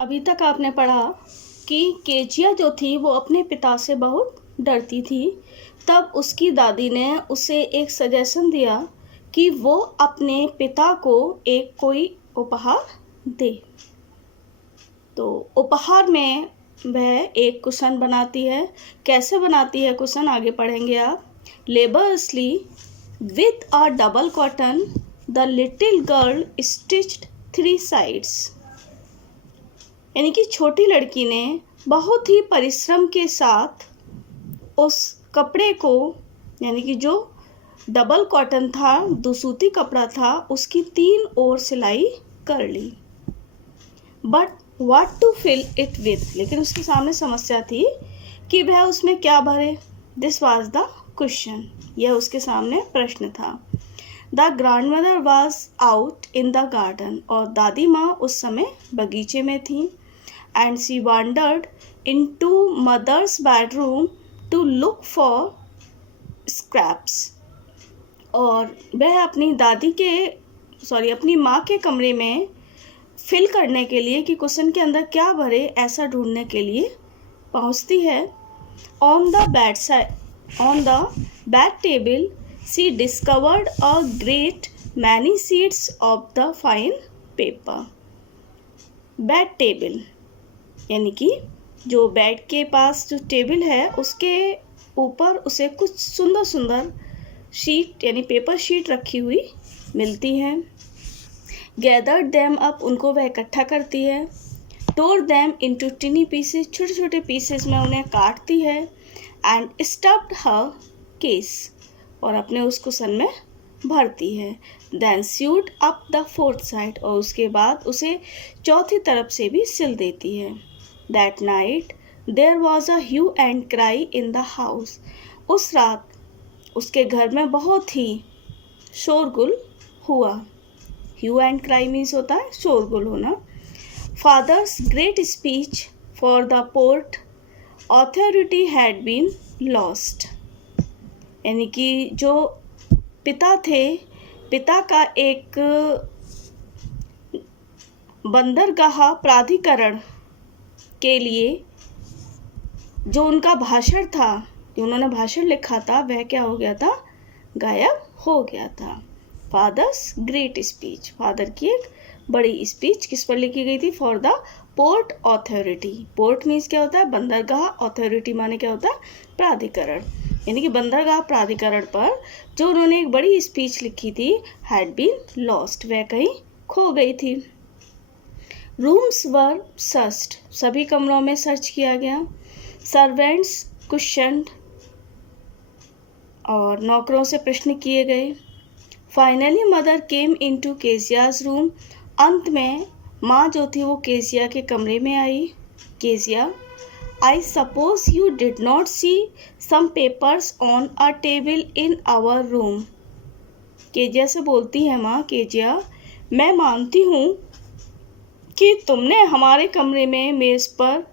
अभी तक आपने पढ़ा कि केजिया जो थी वो अपने पिता से बहुत डरती थी। तब उसकी दादी ने उसे एक सजेशन दिया कि वो अपने पिता को एक कोई उपहार दे। तो उपहार में वह एक कुशन बनाती है। कैसे बनाती है कुशन आगे पढ़ेंगे आप। लेबरसली with a double cotton the little girl stitched 3 sides। यानी कि छोटी लड़की ने बहुत ही परिश्रम के साथ उस कपड़े को, यानी कि जो डबल कॉटन था, दुसूती कपड़ा था, उसकी 3 ओर सिलाई कर ली। But what to fill it with, लेकिन उसके सामने समस्या थी कि वह उसमें क्या भरे। दिस वॉज द क्वेश्चन, यह उसके सामने प्रश्न था। The grand mother was out in the garden, और दादी माँ उस समय बगीचे में थी। And she wandered into mother's bedroom to look for scraps। और वह अपनी माँ के कमरे में फिल करने के लिए कि कुशन के अंदर क्या भरे, ऐसा ढूंढने के लिए पहुँचती है। On the bed table she discovered a great many sheets of the fine paper. Bed table यानी कि जो बेड के पास जो टेबल है उसके ऊपर उसे कुछ सुंदर सुंदर शीट यानी पेपर शीट रखी हुई मिलती हैं। गैदर्ड देम अप, उनको वह इकट्ठा करती है। टोर देम इनटू टिनी पीसेस, छोटे छोटे पीसेस में उन्हें काटती है। एंड स्टफ्ड हर केस, और अपने उस कुशन में भरती है। Then sewed up the 4th side, और उसके बाद उसे चौथी तरफ से भी सिल देती है। That night there was a hue and cry in the house। उस रात उसके घर में बहुत ही शोरगुल हुआ। Hue and cry means होता है शोरगुल होना। Father's great speech for the port authority had been lost। यानी कि जो पिता का एक बंदरगाह प्राधिकरण के लिए जो उनका भाषण था, जो उन्होंने भाषण लिखा था, वह क्या हो गया था, गायब हो गया था। फादर्स ग्रेट स्पीच, फादर की एक बड़ी स्पीच किस पर लिखी गई थी, for the port authority. Port means क्या होता है, बंदरगाह। अथॉरिटी माने क्या होता है, प्राधिकरण। यानी कि बंदरगाह प्राधिकरण पर जो उन्होंने एक बड़ी स्पीच लिखी थी, हैड बीन लॉस्ट, वह कहीं खो गई थी। रूम्स वर सर्च्ड, सभी कमरों में सर्च किया गया। सर्वेंट्स क्वेश्चन्ड, और नौकरों से प्रश्न किए गए। Finally mother came into Keziah's room, अंत में माँ जो थी वो केजिया के कमरे में आई। Kezia, I suppose you did not see some papers on a table in our room. Kezia से बोलती है माँ, केजिया मैं मानती हूँ कि तुमने हमारे कमरे में मेज़ पर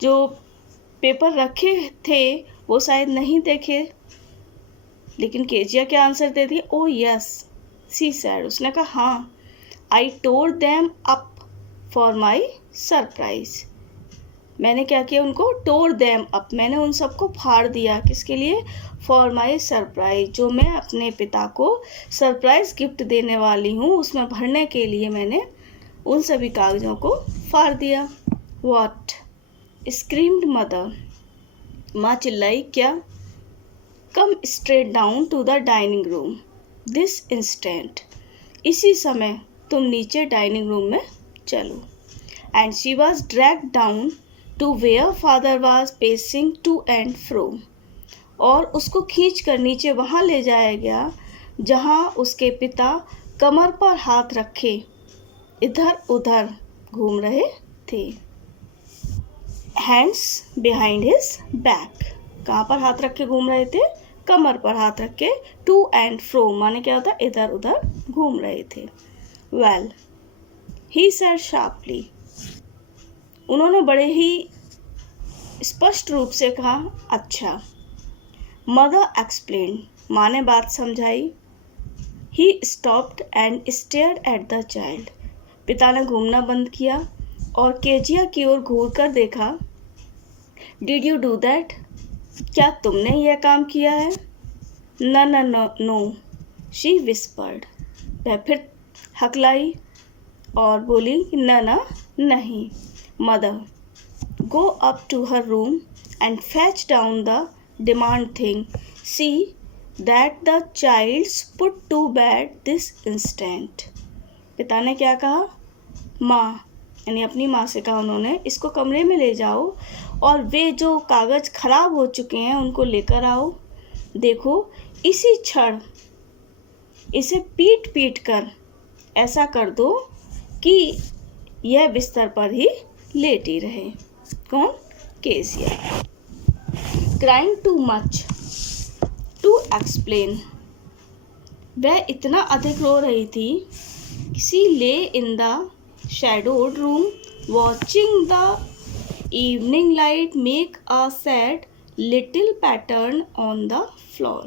जो पेपर रखे थे वो शायद नहीं देखे। लेकिन केजिया क्या आंसर देती है, ओ यस सी सैड, उसने कहा हाँ। I tore them up for my surprise, मैंने क्या किया, उनको टोर देम अप, मैंने उन सबको फाड़ दिया, किसके लिए, फॉर माई सरप्राइज, जो मैं अपने पिता को सरप्राइज गिफ्ट देने वाली हूँ उसमें भरने के लिए मैंने उन सभी कागजों को फाड़ दिया। What? स्क्रीम्ड मदर, माँ चिल्लाई, क्या। Come straight down to the dining room this instant, इसी समय तुम नीचे डाइनिंग रूम में चलो। And she was dragged down to where father was pacing to and fro, और उसको खींच कर नीचे वहाँ ले जाया गया जहाँ उसके पिता कमर पर हाथ रखे इधर उधर घूम रहे थे। हैंड्स बिहाइंड हिज बैक, कहाँ पर हाथ रख के घूम रहे थे, कमर पर हाथ रख के। टू एंड फ्रो माने क्या होता है, इधर उधर घूम रहे थे। वेल ही सेड शार्पली, उन्होंने बड़े ही स्पष्ट रूप से कहा, अच्छा। मदर एक्सप्लेन, माँ ने बात समझाई। He stopped and stared at the child, पिता ने घूमना बंद किया और केजिया की ओर घूर कर देखा। Did you do that? क्या तुमने यह काम किया है? No, she whispered. वह फिर हकलाई और बोली न नहीं। Mother, go up to her room and fetch down the demand thing. See that the child's put to bed this instant. पिता ने क्या कहा? माँ, यानी अपनी माँ से कहा उन्होंने, इसको कमरे में ले जाओ और वे जो कागज़ खराब हो चुके हैं उनको लेकर आओ। देखो, इसी क्षण इसे पीट पीट कर ऐसा कर दो कि यह बिस्तर पर ही लेटी रहे। कौन? Kezia. Crying too much to explain. वह इतना अधिक रो रही थी। She lay in the shadowed room watching the evening light make a sad little pattern on the floor।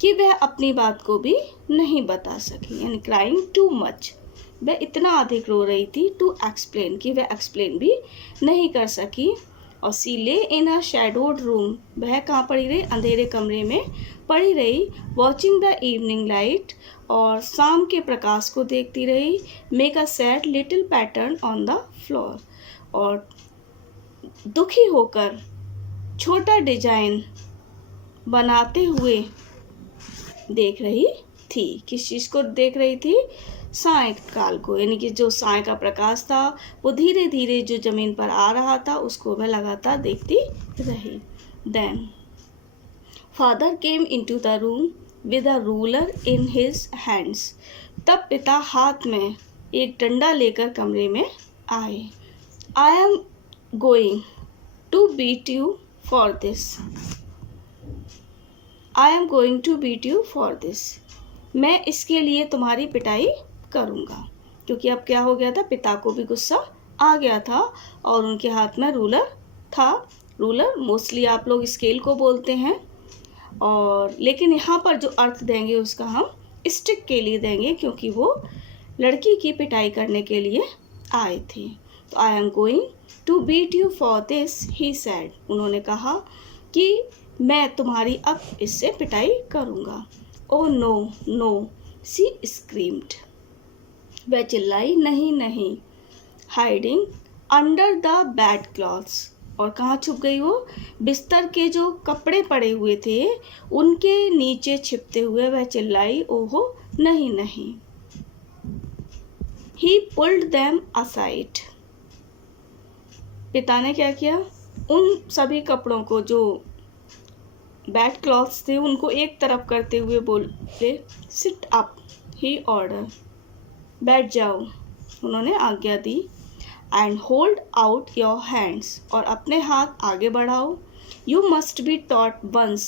कि वह अपनी बात को भी नहीं बता सकी, यानी क्राइंग टू मच, वह इतना अधिक रो रही थी, टू एक्सप्लेन कि वह एक्सप्लेन भी नहीं कर सकी। और सी ले इन अ शैडोड रूम, वह कहाँ पड़ी रही? अंधेरे कमरे में पड़ी रही। वॉचिंग द इवनिंग लाइट, और शाम के प्रकाश को देखती रही। Make a sad little pattern on the floor, और दुखी होकर छोटा डिजाइन बनाते हुए देख रही थी। किस चीज़ को देख रही थी? सायंकाल को, यानी कि जो साय का प्रकाश था वो धीरे धीरे जो जमीन पर आ रहा था उसको वह लगातार देखती रही। Then father came into the room with a ruler in his hands. तब पिता हाथ में एक डंडा लेकर कमरे में आए। I am going to beat you for this. I am going to beat you for this. मैं इसके लिए तुम्हारी पिटाई करूँगा। क्योंकि अब क्या हो गया था, पिता को भी गुस्सा आ गया था और उनके हाथ में रूलर था। रूलर मोस्टली आप लोग स्केल को बोलते हैं, और लेकिन यहाँ पर जो अर्थ देंगे उसका हम स्टिक के लिए देंगे, क्योंकि वो लड़की की पिटाई करने के लिए आए थे। तो I am going to beat you for this he said. उन्होंने कहा कि मैं तुम्हारी अब इससे पिटाई करूँगा। Oh no no, she screamed. वह चिल्लाई, नहीं नहीं। Hiding under the bed clothes, और कहाँ छुप गई वो? बिस्तर के जो कपड़े पड़े हुए थे उनके नीचे छिपते हुए वह चिल्लाई, ओहो नहीं नहीं। ही पुल्ड देम असाइड। पिता ने क्या किया? उन सभी कपड़ों को, जो बेड क्लॉथ्स थे, उनको एक तरफ करते हुए बोले, सिट अप ही ऑर्डर। बैठ जाओ, उन्होंने आज्ञा दी। And hold out your hands, और अपने हाथ आगे बढ़ाओ। You must be taught once,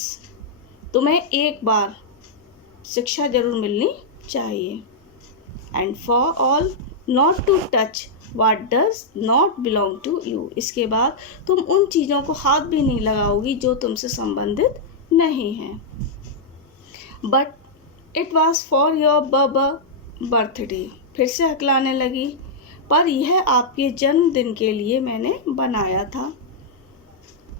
तुम्हें एक बार शिक्षा जरूर मिलनी चाहिए। And for all not to touch what does not belong to you. इसके बाद तुम उन चीज़ों को हाथ भी नहीं लगाओगी जो तुमसे संबंधित नहीं है। But it was for your birthday. फिर से हकलाने लगी, पर यह आपके जन्मदिन के लिए मैंने बनाया था।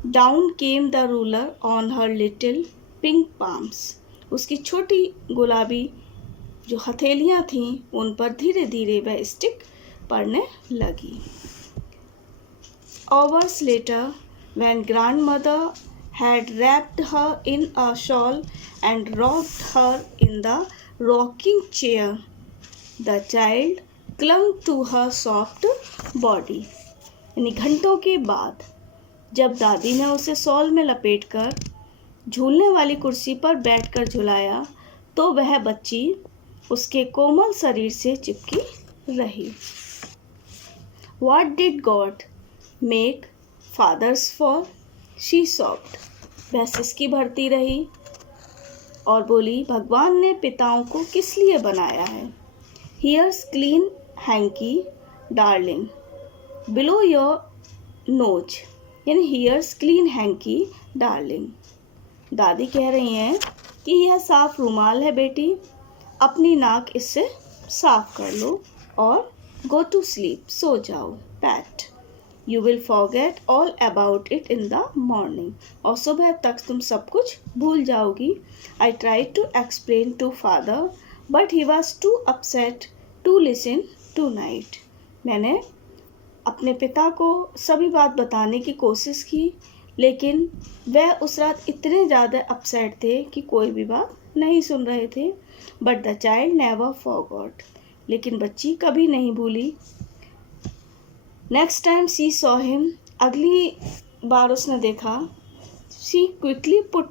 Down came the ruler on her little pink palms. उसकी छोटी गुलाबी जो हथेलियाँ थीं उन पर धीरे धीरे वह स्टिक पड़ने लगी। Hours later, when grandmother had wrapped her in a shawl and rocked her in the rocking chair, the child clung to her soft body। यानी घंटों के बाद जब दादी ने उसे शॉल में लपेटकर झूलने वाली कुर्सी पर बैठकर झुलाया तो वह बच्ची उसके कोमल शरीर से चिपकी रही। What did God make fathers for? She sobbed। वह सिसकी भरती रही और बोली, भगवान ने पिताओं को किस लिए बनाया है? Here's clean hanky darling below your nose। यानी here's clean hanky darling। दादी कह रही हैं कि यह साफ रुमाल है बेटी, अपनी नाक इससे साफ कर लो और गो टू स्लीप, सो जाओ। pet. You will forget all about it in the morning. और सुबह तक तुम सब कुछ भूल जाओगी. I tried to explain to father, but he was too upset to listen tonight. मैंने अपने पिता को सभी बात बताने की कोशिश की, लेकिन वह उस रात इतने ज़्यादा अपसेट थे कि कोई भी बात नहीं सुन रहे थे. But the child never forgot. लेकिन बच्ची कभी नहीं भूली. नेक्स्ट टाइम सी सॉ हिम. अगली बार उसने देखा. She quickly put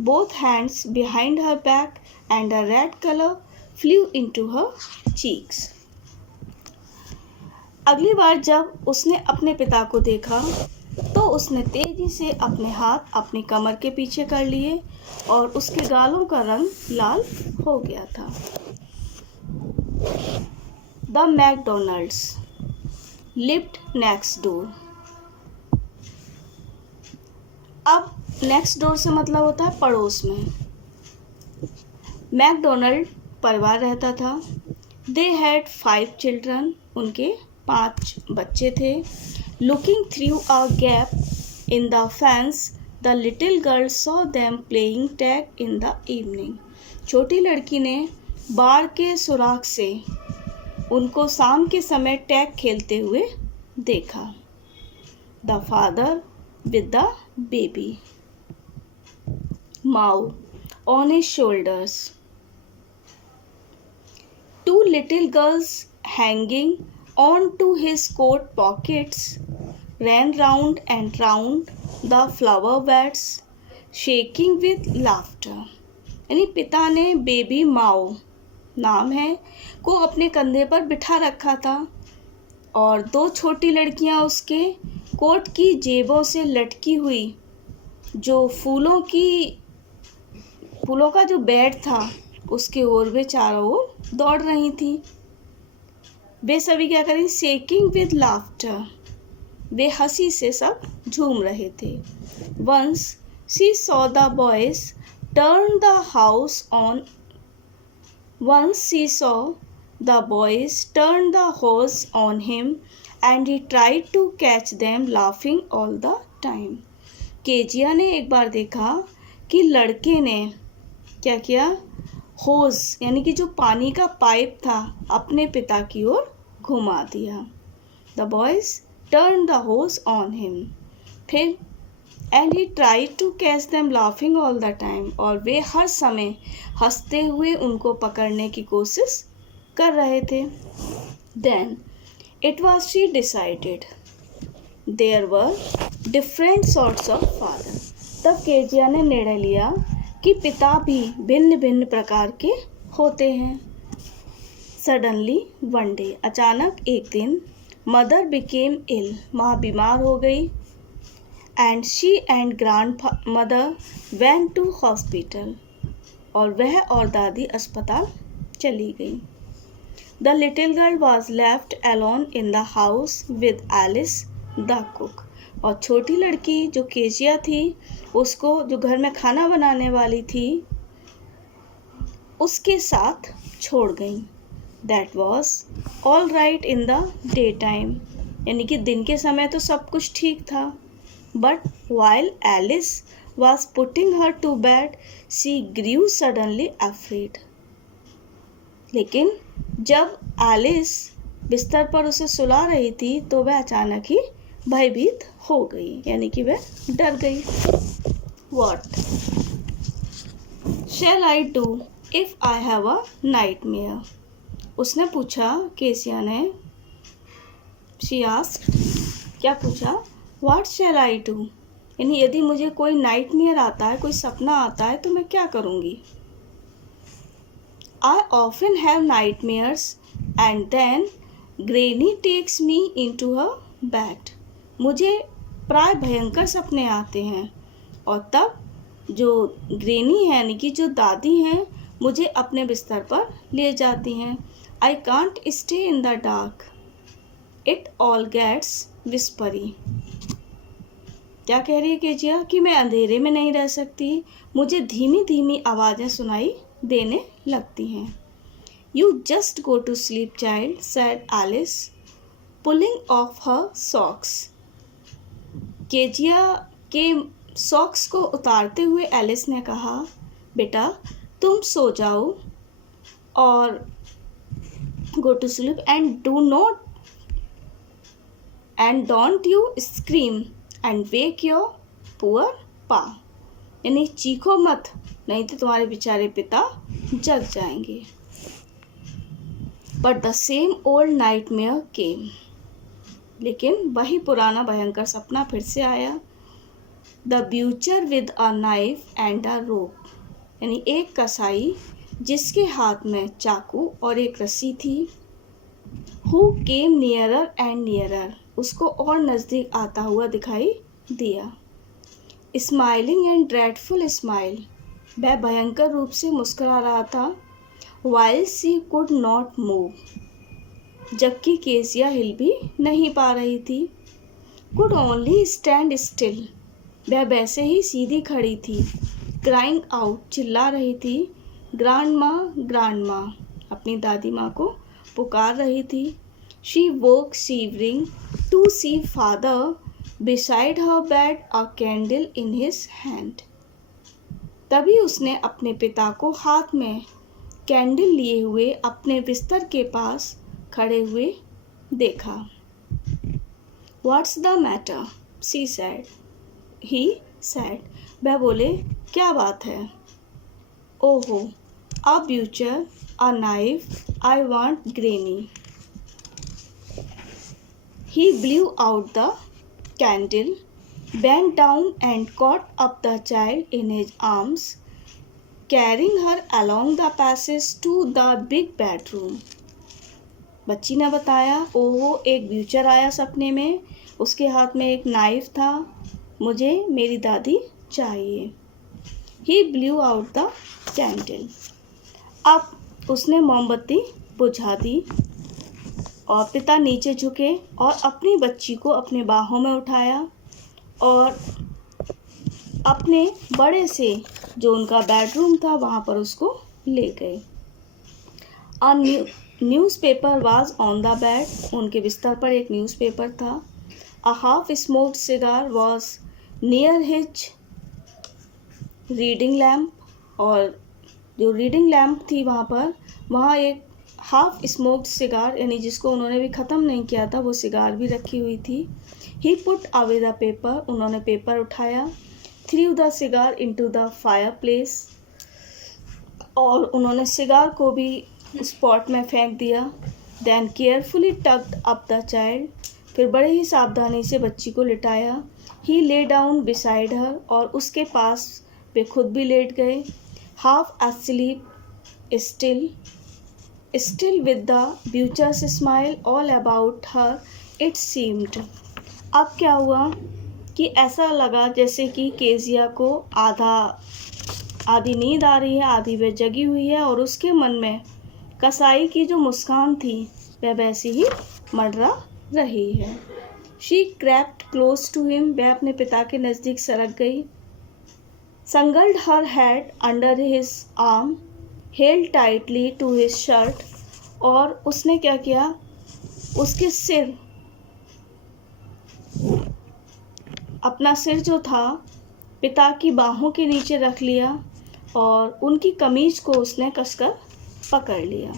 both hands behind her back and a red colour flu into her cheeks. अगली बार जब उसने अपने पिता को देखा तो उसने तेजी से अपने हाथ अपनी कमर के पीछे कर लिए और उसके गालों का रंग लाल हो गया था. The McDonald's lived next door. अब नेक्स्ट डोर से मतलब होता है पड़ोस में. मैकडोनल्ड परिवार रहता था. They had 5 children. उनके 5 बच्चे थे. Looking through a gap in the fence the little girl saw them playing tag in the evening. छोटी लड़की ने बाड़ के सुराख से उनको शाम के समय टैग खेलते हुए देखा. The father with the baby Mao on his shoulders. 2 little girls hanging on to his coat pockets ran round and round the flower beds, shaking with laughter. यानी पिता ने बेबी माओ नाम है को अपने कंधे पर बिठा रखा था और 2 छोटी लड़कियां उसके कोट की जेबों से लटकी हुई जो फूलों का जो बेड था उसके ओर वे चारों ओर दौड़ रही थी. वे सभी क्या करें? Shaking with laughter. वे हंसी से सब झूम रहे थे. Once she saw the boys turn the house on. Once she saw the boys turn the hose on him and he tried to catch them laughing all the time. Kezia ने एक बार देखा कि लड़के ने क्या किया? होज यानी कि जो पानी का पाइप था अपने पिता की ओर घुमा दिया. The boys turn the hose on him. फिर and he tried to catch them laughing all the time. और वे हर समय हंसते हुए उनको पकड़ने की कोशिश कर रहे थे. Then it was she decided there were different sorts of father. तब केजिया ने निर्णय लिया कि पिता भी भिन्न भिन्न प्रकार के होते हैं. Suddenly one day. अचानक एक दिन. Mother became ill. माँ बीमार हो गई. And she and grandmother went to hospital. और वह और दादी अस्पताल चली गई. The little girl was left alone in the house with Alice the cook. और छोटी लड़की जो केजिया थी उसको जो घर में खाना बनाने वाली थी उसके साथ छोड़ गई. That was all right in the day time. यानी कि दिन के समय तो सब कुछ ठीक था. But while Alice was putting her to bed she grew suddenly afraid. लेकिन जब एलिस बिस्तर पर उसे सुला रही थी तो वह अचानक ही भयभीत हो गई. यानी कि वह डर गई. What shall I do if I have a nightmare? उसने पूछा. केसिया ने she asked. क्या पूछा? What shall I do? यानी यदि मुझे कोई नाइटमेयर आता है, कोई सपना आता है तो मैं क्या करूँगी? I often have nightmares and then Granny takes me into her bed. मुझे प्राय भयंकर सपने आते हैं और तब जो ग्रेनी है यानी कि जो दादी हैं मुझे अपने बिस्तर पर ले जाती हैं. I can't stay in the dark. It all gets whispery. क्या कह रही है केजिया? कि मैं अंधेरे में नहीं रह सकती. मुझे धीमी धीमी आवाज़ें सुनाई देने लगती हैं. You just go to sleep child, said Alice. Pulling off her socks. Kezia के सॉक्स को उतारते हुए एलिस ने कहा, बेटा तुम सो जाओ और go to sleep and don't you scream and wake your poor pa. यानी चीखो मत, नहीं तो तुम्हारे बेचारे पिता जग जाएंगे। But the same old nightmare came. लेकिन वही पुराना भयंकर सपना फिर से आया। The butcher with a knife and a rope. यानी एक कसाई जिसके हाथ में चाकू और एक रस्सी थी। Who came nearer and nearer. उसको और नज़दीक आता हुआ दिखाई दिया। Smiling and dreadful smile. वह भयंकर रूप से मुस्कुरा रहा था। While she could not move. जबकि केसिया हिल भी नहीं पा रही थी। Could only stand still. वह वैसे ही सीधी खड़ी थी। Crying out. चिल्ला रही थी। ग्रांड माँ अपनी दादी माँ को पुकार रही थी। She woke shivering to see father beside her bed, a candle in his hand. तभी उसने अपने पिता को हाथ में कैंडल लिए हुए अपने बिस्तर के पास खड़े हुए देखा। What's the matter? She said. He said. वह बोले, क्या बात है? ओहो, a butcher, a knife, I want granny. He blew out the candle, bent down and caught up the child in his arms, carrying her along the passage to the big bedroom. बच्ची ने बताया, ओहो एक ब्यूचर आया सपने में, उसके हाथ में एक नाइफ था, मुझे मेरी दादी चाहिए। He blew out the candle. अब उसने मोमबत्ती बुझा दी और पिता नीचे झुके और अपनी बच्ची को अपने बाहों में उठाया और अपने बड़े से जो उनका बेडरूम था वहाँ पर उसको ले गए। A newspaper was on the bed. उनके बिस्तर पर एक न्यूज़पेपर था। A half smoked cigar was near his reading lamp. और जो रीडिंग लैम्प थी वहाँ एक हाफ स्मोक्ड सिगार यानी जिसको उन्होंने भी ख़त्म नहीं किया था वो सिगार भी रखी हुई थी। ही पुट अवे द पेपर। उन्होंने पेपर उठाया। Through the cigar into the fire place. और उन्होंने सिगार को भी उस पॉट में फेंक दिया। Then carefully tucked up the child. फिर बड़े ही सावधानी से बच्ची को लिटाया। ही ले डाउन बिसाइड हर। और उसके पास वे खुद भी लेट गए। Half asleep still with the butcher's smile all about her it seemed. अब क्या हुआ कि ऐसा लगा जैसे कि केजिया को आधी नींद आ रही है, आधी वह जगी हुई है और उसके मन में कसाई की जो मुस्कान थी वह वैसी ही मंडरा रही है। She crept close to him. वह अपने पिता के नज़दीक सरक गई। Snuggled her head under his arm, held tightly to his shirt. और उसने क्या किया, उसके सिर, अपना सिर जो था पिता की बाहों के नीचे रख लिया और उनकी कमीज को उसने कसकर पकड़ लिया।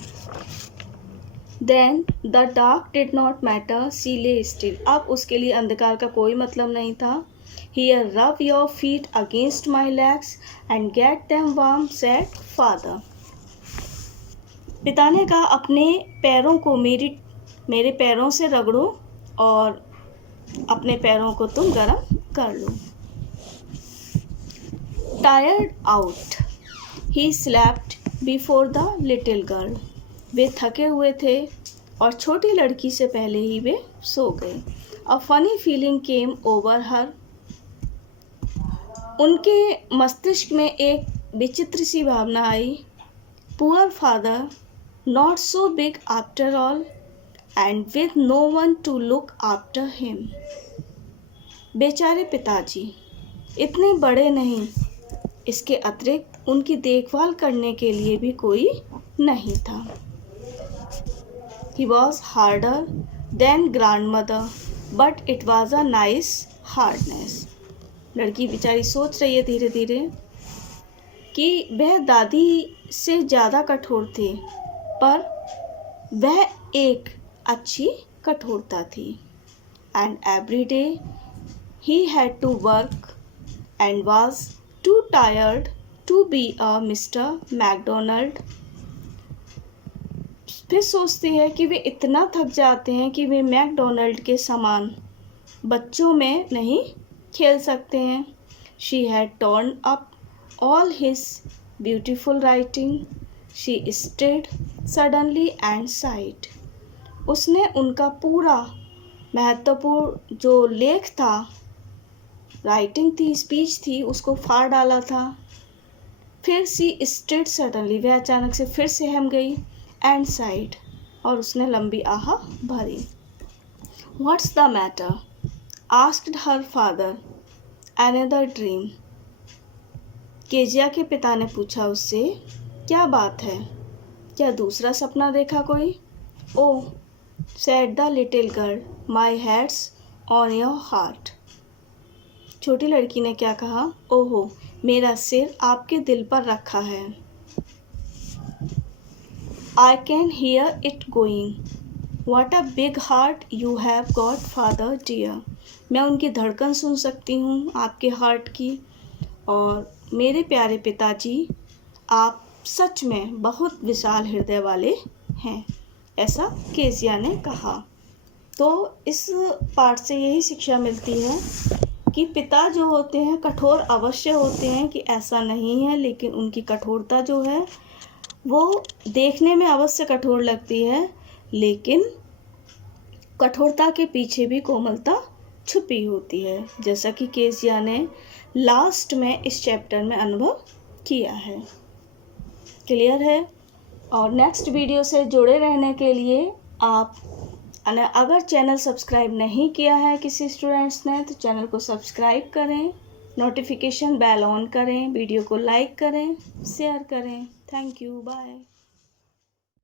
Then the dark did not matter, she lay still. अब उसके लिए अंधकार का कोई मतलब नहीं था। Here rub your feet against my legs and get them warm, said father. पिता ने कहा अपने पैरों को मेरे पैरों से रगड़ो और अपने पैरों को तुम गर्म कर लो। Tired out he slept before the little girl. वे थके हुए थे और छोटी लड़की से पहले ही वे सो गए। A funny feeling came over her. उनके मस्तिष्क में एक विचित्र सी भावना आई। Poor father, not so big after all, and with no one to look after him. बेचारे पिताजी इतने बड़े नहीं, इसके अतिरिक्त उनकी देखभाल करने के लिए भी कोई नहीं था। He was harder than grandmother, but it was a nice hardness. लड़की बेचारी सोच रही है धीरे धीरे कि वह दादी से ज़्यादा कठोर थे, पर वह एक अच्छी कठोरता थी। And every day he had to work and was too tired to be a Mr Macdonald. फिर सोचती है कि वे इतना थक जाते हैं कि वे मैकडोनल्ड के समान बच्चों में नहीं खेल सकते हैं। She had turn up all his beautiful writing. She stood suddenly and sighed. उसने उनका पूरा महत्वपूर्ण जो लेख था, राइटिंग थी, स्पीच थी, उसको फाड़ डाला था। फिर सी स्टेड सडनली, वह अचानक से फिर सहम गई, एंड साइड, और उसने लंबी आह भरी। What's the matter? Asked her father. Another dream? Kezia के पिता ने पूछा उससे, क्या बात है, क्या दूसरा सपना देखा कोई? Oh, said the little girl, my head's on your heart. छोटी लड़की ने क्या कहा? ओहो, मेरा सिर आपके दिल पर रखा है। I can hear it going. What a big heart you have got father dear. मैं उनकी धड़कन सुन सकती हूँ आपके हार्ट की, और मेरे प्यारे पिताजी, आप सच में बहुत विशाल हृदय वाले हैं, ऐसा केजिया ने कहा। तो इस पाठ से यही शिक्षा मिलती है कि पिता जो होते हैं कठोर अवश्य होते हैं, कि ऐसा नहीं है, लेकिन उनकी कठोरता जो है वो देखने में अवश्य कठोर लगती है, लेकिन कठोरता के पीछे भी कोमलता छुपी होती है, जैसा कि केजिया ने लास्ट में इस चैप्टर में अनुभव किया है। क्लियर है? और नेक्स्ट वीडियो से जुड़े रहने के लिए आप, अगर चैनल सब्सक्राइब नहीं किया है किसी स्टूडेंट्स ने, तो चैनल को सब्सक्राइब करें, नोटिफिकेशन बेल ऑन करें, वीडियो को लाइक करें, शेयर करें। Thank you, bye.